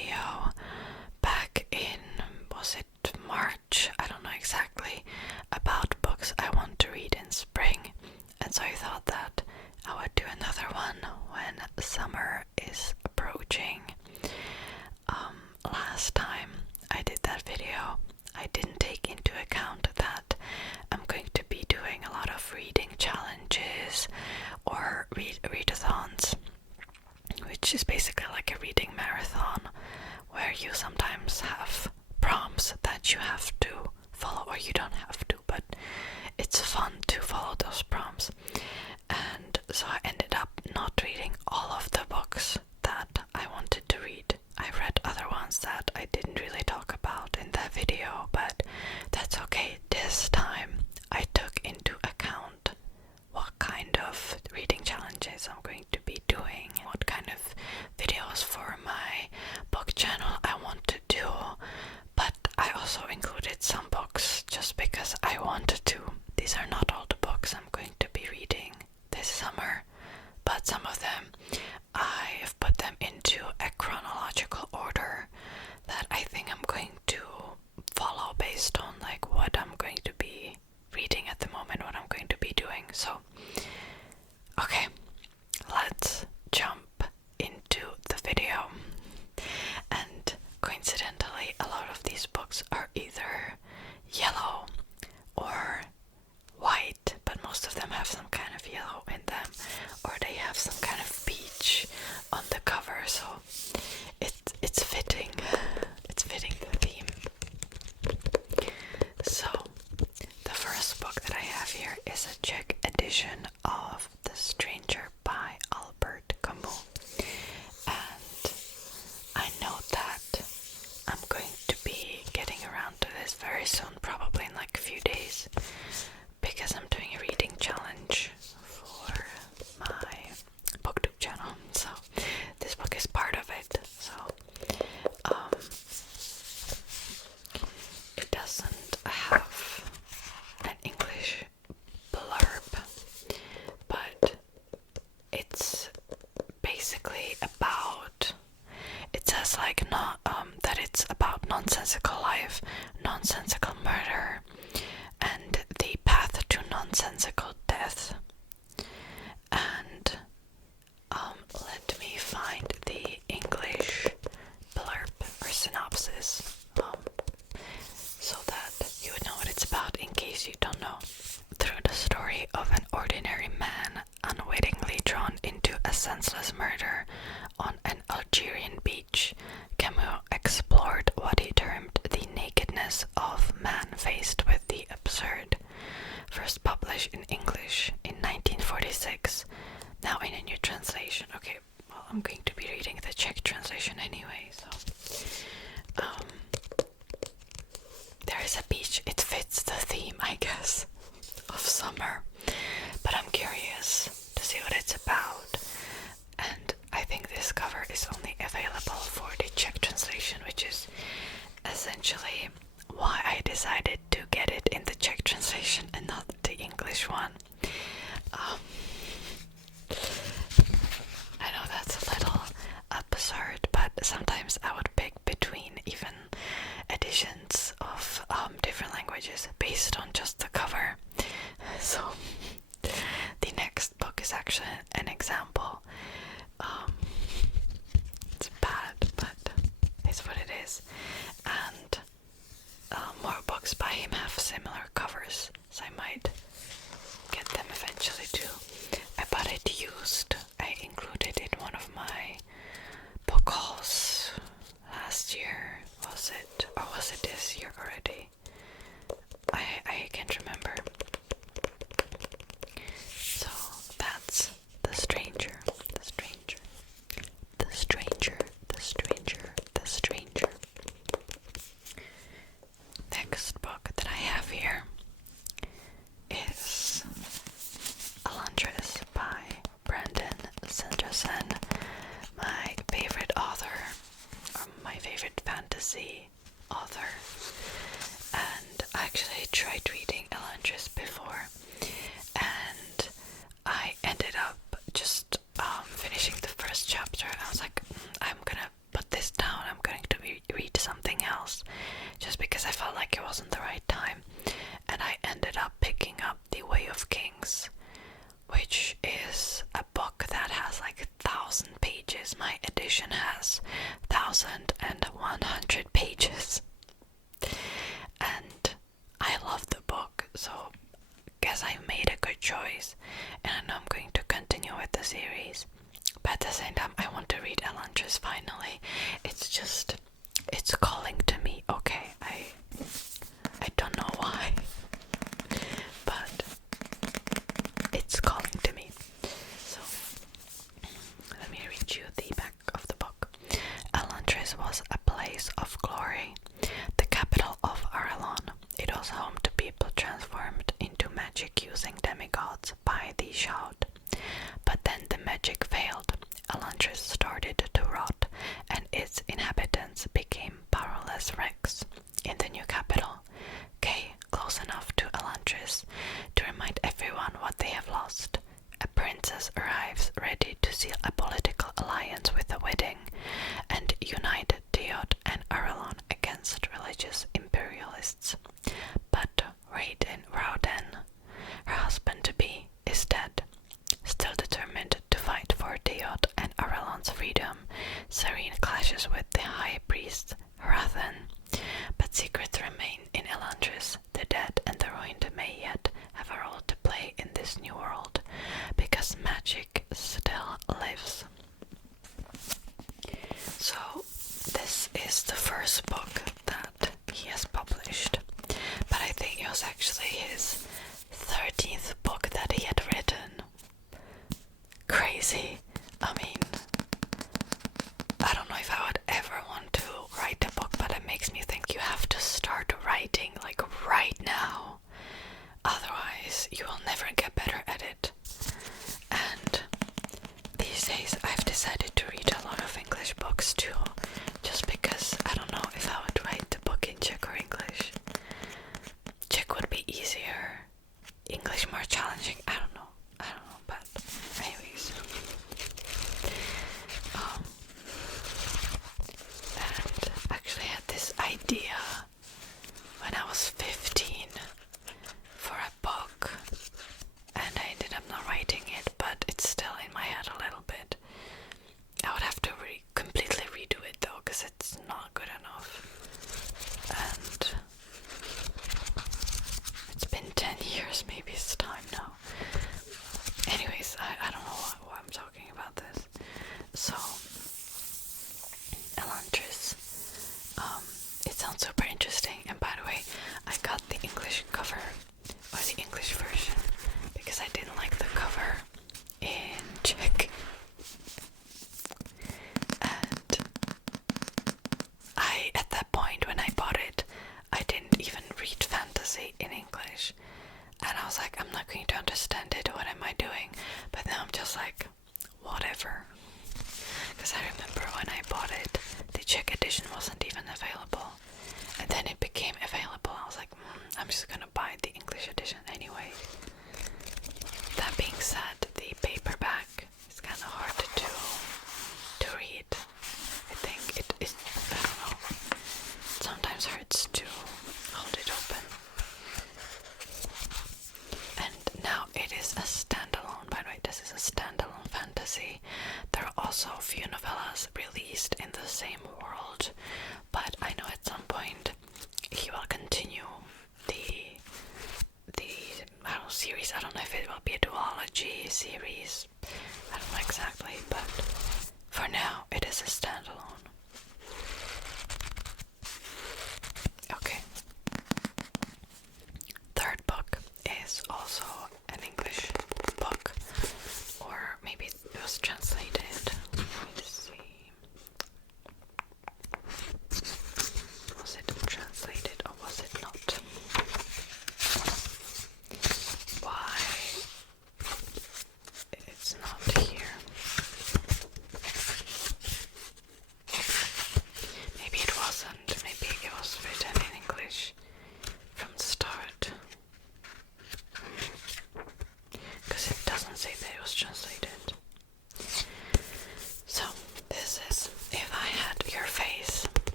video back in, was it March? I don't know exactly, about books I want to read in spring. And so I thought that I would do another one when summer is approaching. Last time I did that video, I didn't take into account that I'm going to be doing a lot of reading challenges or readathons, which is basically like a reading marathon where you sometimes have prompts that you have to follow, or you don't have to, but it's fun to follow those prompts. And so I ended up not reading all of the books that I wanted to read. I read other ones that I didn't really talk about in that video, but that's okay. This time I took into account what kind of reading challenges I'm going to be doing, what kind of videos for my book channel I want to do, but I also included some books just because I wanted to. These are not all the books I'm going to be reading this summer, but some of them I have put them into a chronological order that I think I'm going to follow based on like what I'm going to be reading at the moment, what I'm going to be doing. So okay, let's jump into the video. And coincidentally, a lot of these books are either yellow or white, but most of them have some kind of yellow in them, or they have some kind of peach on the cover, so it's fitting. It's fitting the theme. So the first book that I have here is a Czech edition of The Stranger by Albert Camus, and I know that I'm going to be getting around to this very soon, probably in like a few days, because I'm doing a reading challenge for my booktube channel, so this book is part of it. So it doesn't have an English blurb, but it's basically about, it says like not that it's about nonsensical life, nonsensical murder, and the path to nonsensical death. And let me find the English blurb or synopsis, so that you would know what it's about in case you don't know. Through the story of an ordinary man unwittingly drawn into a senseless murder on an Algerian beach, Camus explored what he termed the nakedness of man faced with the absurd. First published in English in 1946, now in a new translation. Okay, well, I'm going to be reading the Czech translation anyway, so there is a beach. It fits the theme, I guess, of summer, but I'm curious to see what it's about. And I think this cover is only available for the Czech translation, which is essentially why I decided to get it in the Czech translation and not the English one. I know that's a little absurd, but sometimes I would pick between even editions of different languages based on just the cover. So the next book is actually an example. It's bad, but it's what it is. And more books by him have similar covers, so I might get them eventually too. I bought it used. I included it in one of my book hauls last year. Was it? Or was it this year already? I can't remember. So that's The Stranger. The Stranger. The Stranger. The Stranger. The Stranger. Next book that I have here is Alandress by Sanderson, my favorite author, or my favorite fantasy author. And I actually tried reading Alandress before, and I ended up just finishing the first chapter. I was like, I'm gonna put this down, I'm gonna 1,100 pages. And I love the book, so guess I made a good choice, and I know I'm going to continue with the series. But at the same time, I want to read Alandress finally. It's calling to me. Okay, I don't know why, but it's calling to me. So let me read you the back of the book. Alandress was a place of glory, the capital of Ireland. It was home to people transformed into magic using demigods by the shout. But then the magic failed. Alandress started to rot, and its inhabitants became powerless wrecks. In the new capital, Kay, close enough to Alandress to remind everyone what they have lost, a princess arrives ready to seal a political alliance with a wedding and unite Teod and Ireland against religious imperialists. But Rowden, her husband-to-be, is dead. Still determined to fight for Teod and Ireland's freedom, Serene clashes with the high priest Rathan. But secrets remain in Alandress. The dead and the ruined may yet have a role to play in this new world, because magic still lives. So this is the first book that he has published, but I think it was actually his 13th book that he had written. Crazy. I mean, I don't know if I would ever want to write a book, but it makes me think you have to start writing like right now. Otherwise, you will never get better at it. And these days, I've decided to read a lot of English books too, just because I don't know if I would write the book in Czech or English. Czech would be easier, English more challenging. I don't know, but anyways. And actually I had this idea when I was 15 for a book, and I ended up not writing it, but it's still in my head a little bit. I would have to completely redo it though, because it's not good enough. And it's been 10 years, maybe it's time now. Anyways, I don't know why I'm talking about this. So, Alandress, it sounds super interesting, and by the way, I got the English cover, or the English version, because I didn't like the cover in Czech. And at that point when I bought it, I didn't even read fantasy in English, and I was like, I'm not going to understand it, what am I doing? But now I'm just like, whatever. Because I remember when I bought it, the Czech edition wasn't even available, and then it became available. I was like, I'm just gonna buy the English edition anyway. That being said, the paperback is kind of hard to read. I think it is, I don't know, it sometimes hurts to hold it open. And now it is a standalone, by the way, this is a standalone fantasy. There are also a few novellas released in the same world, but I know at some point he will continue the I don't know, series. I don't know if it will be a duology series, I don't know exactly, but for now it is a standalone. Okay. Third book is also an English book, or maybe it was translated. Let me see. Was it translated or was it not? Why it's not here?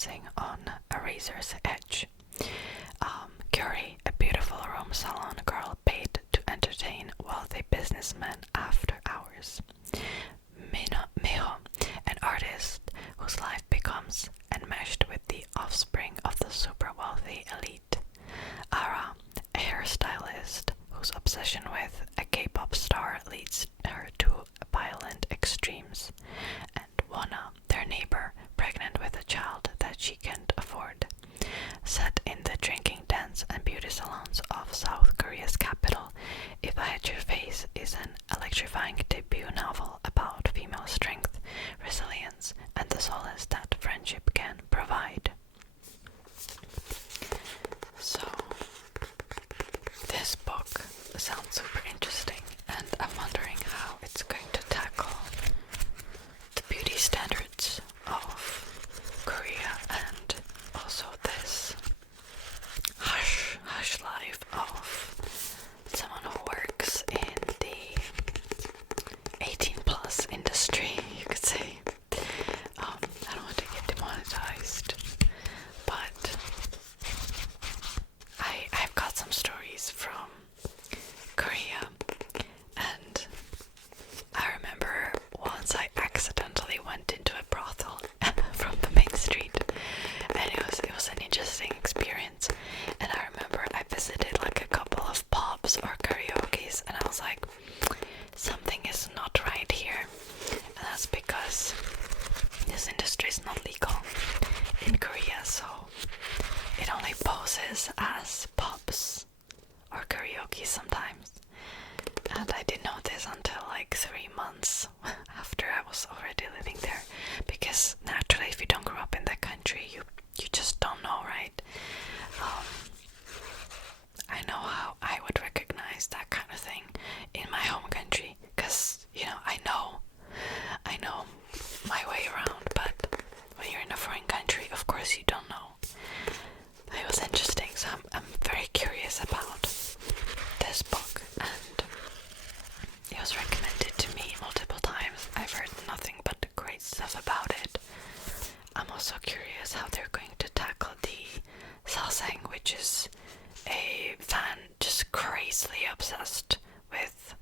dancing on a razor's edge. Curie, a beautiful Rome salon girl paid to entertain wealthy businessmen after hours. Meho, an artist whose life becomes enmeshed with the offspring of the super wealthy elite. Ara, a hairstylist whose obsession with a K-pop star leads her to violent extremes. And Wana, their neighbor, pregnant with a child that she can't afford. Set in the drinking dens and beauty salons of South Korea's capital, If I Had Your Face is an electrifying debut novel about female strength, resilience, and the solace that friendship can provide. So, this book sounds super interesting, and I'm wondering how it's going to tackle the beauty standards of Korea and also this hush life of someone who works in the 18 plus industry, you could say. I don't want to get demonetized, but I've got some stories from Korea, and I remember once I accidentally went into a brothel from the main street, and it was an interesting experience. And I remember I visited like a couple of pubs or karaoke's, and I was like, something is not right here, and that's because this industry is not legal in Korea, so it only poses as pubs or karaoke sometimes. And I didn't know this until like 3 months after I was already living there, because naturally if you don't grow up in that country, you just don't know, right? I know how I would recognize that kind of thing in my home country, because I know my way around, but when you're in a foreign country, of course you don't know. It was interesting, so I'm very curious about this book, and it was recommended to me multiple times. I've heard nothing but great stuff about it. I'm also curious how they're going to tackle the Salsang, which is a fan just crazily obsessed with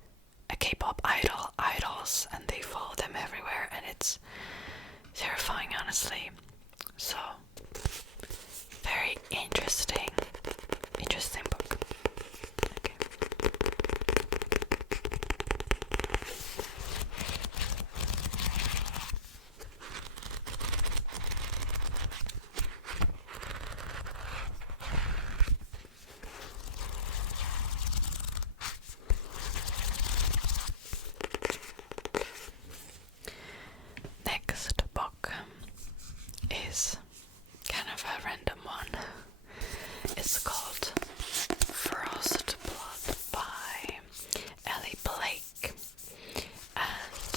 a K-pop idols, and they follow them everywhere, and it's terrifying, honestly. So, very interesting book. Okay. Next book is kind of a random one. It's called Frost Blood by Ellie Blake, and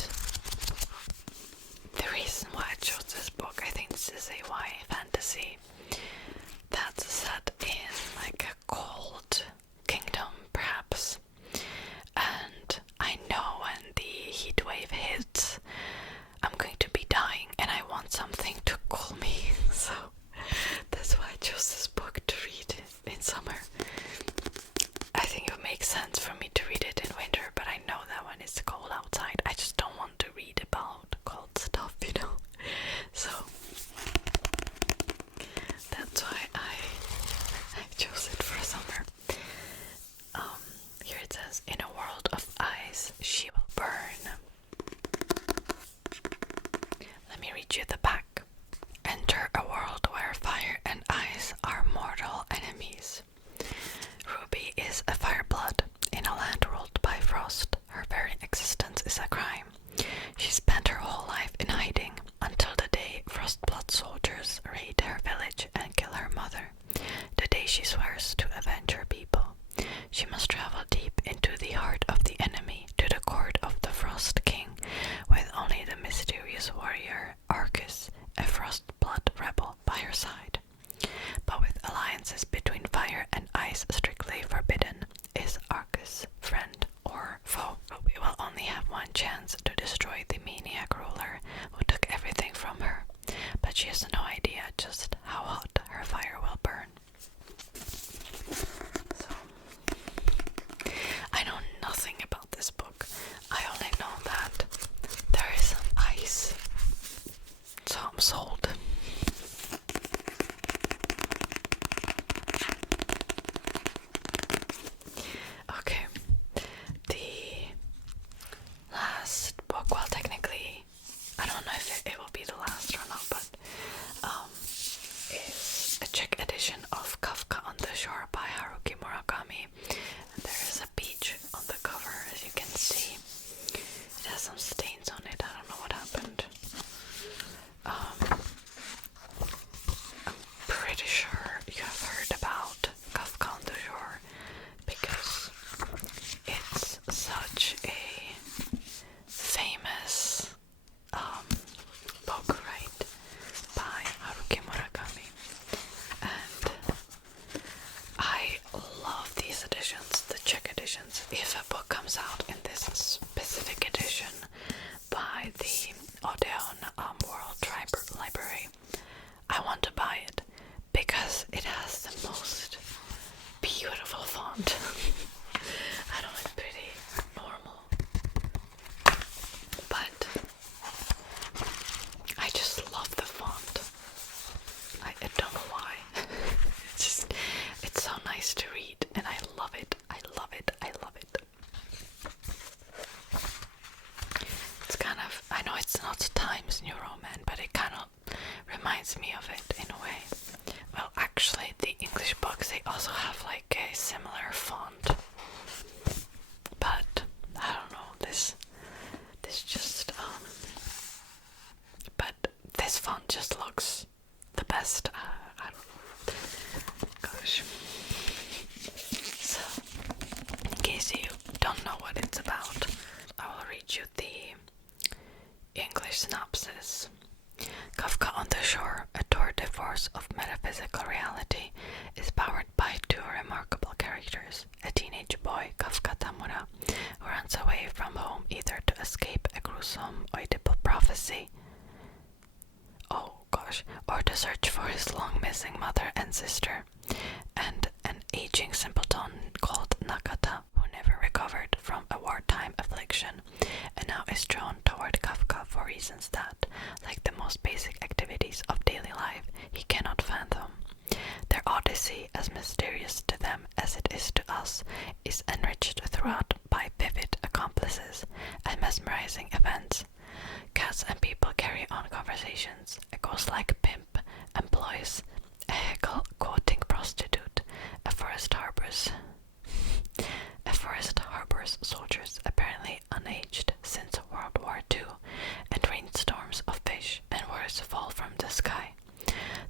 the reason why I chose this book, I think this is a YA fantasy that's set in like a cold kingdom, perhaps, and I know when the heat wave hits, I'm going to be dying, and I want something to cool me. sold. Okay, the last book, well, technically, I don't know if it will be the last or not, but is a Czech edition of Kafka on the Shore by Haruki Murakami. And there is a beach on the cover, as you can see. It has some stains on it. I don't know what happened. I'm pretty sure you have heard about Kafka on the Shore because it's such a famous book, right, by Haruki Murakami, and I love these editions, the Czech editions. If a book comes out in this specific edition by the Odeon World Library, I want to buy it because it has the most beautiful font. I know it's pretty normal, but I just love the font. I don't know why. It's so nice to read, and I love it. I love it. I love it. It's kind of, I know it's not Times New Roman, but it kind of reminds me of it in a way. Well, actually, the English books, they also have like a similar font, but I don't know, this just but this font just looks the best. I don't know, gosh. So in case you don't know what it's about, I will read you the English synopsis. Kafka on the Shore, a tour de force of metaphysical reality, is powered by two remarkable characters, a teenage boy, Kafka Tamura, who runs away from home either to escape a gruesome Oedipal prophecy, or to search for his long-missing mother and sister, and an aging simpleton called Nakata, who never recovered from a wartime affliction, and now is drawn toward Kafka for reasons that, like the most basic activities of daily life, he cannot fathom. Their odyssey, as mysterious to them as it is to us, is enriched throughout by vivid accomplices and mesmerizing events. Cats and people carry on conversations. A ghost-like pimp employs a heckle-quoting prostitute. A forest harbors soldiers, apparently unaged since World War II, and rainstorms of fish and words fall from the sky.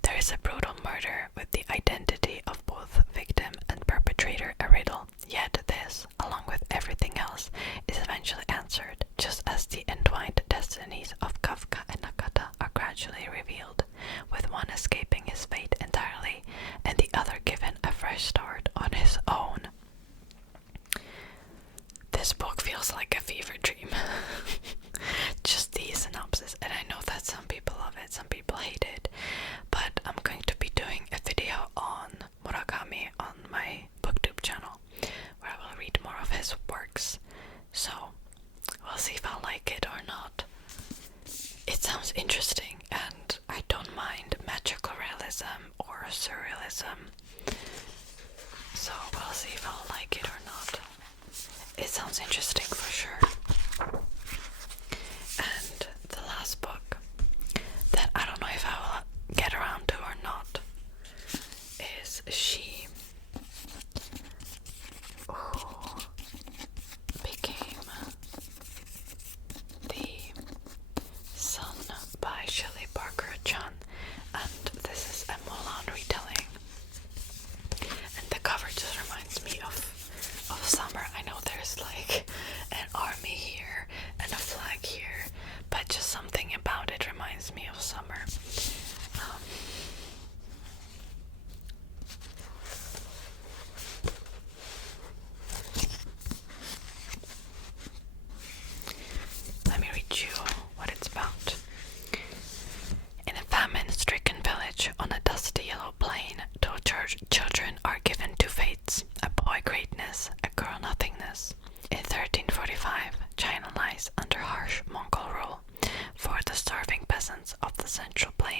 There is a brutal murder with the identity of both victim and perpetrator a riddle, yet this, along with everything else, is eventually answered, just as the entwined destinies of Kafka and Nakata are gradually revealed, with one escaping his fate entirely, and the other given a fresh start on his own. This book feels like a fever dream. Just the synopsis, and I know that some people love it, some people hate it, but I'm going to be doing a video on Murakami on my booktube channel, where I will read more of his works, so we'll see if I like it or not. It sounds interesting, and I don't mind magical realism or surrealism, so we'll see if I'll like it or not. It sounds interesting for sure. And the last book that I don't know if I will get around to or not is She, who became the Sun by Shelley Parker Chan, and this is a Mulan retelling. And the cover just reminds me of summer. I know there's like an army here and a flag here, but just something about it reminds me of summer. Let me read you what it's about. In a famine-stricken village on a dusty yellow plain, two children are given two fates, a boy greatness, a girl nothingness. In 1345, China lies under harsh Mongol rule, for the starving peasants of the central plain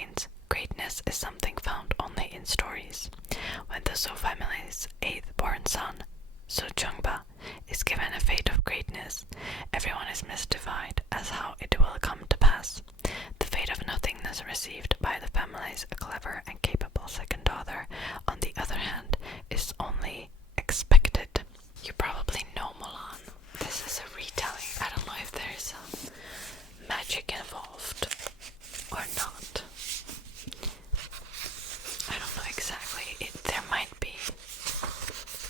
happiness received by the family's clever and capable second daughter, on the other hand, is only expected. You probably know Mulan. This is a retelling. I don't know if there's magic involved or not. I don't know exactly. There might be,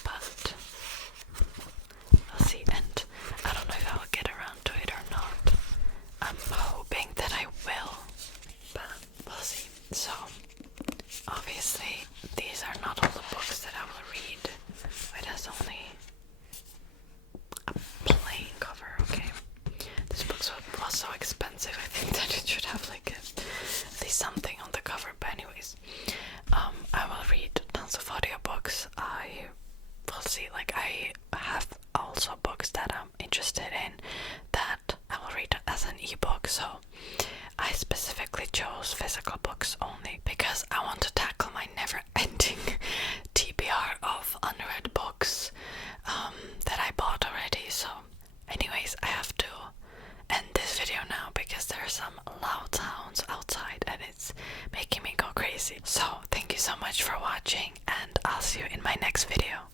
but we'll see. And I don't know if I will get around to it or not. I'm hoping that I will, but we'll see. So, obviously, these are not all the books that I will read. It has only a plain cover, okay? This book was so expensive, I think that it should have like at least something on the cover, but anyways. I will read tons of audiobooks. I will see, like I have also books that I'm interested in that I will read as an ebook, so I specifically chose physical books only because I want to tackle my never-ending TBR of unread books that I bought already. So anyways, I have to end this video now because there are some loud sounds outside and it's making me go crazy. So thank you so much for watching, and I'll see you in my next video.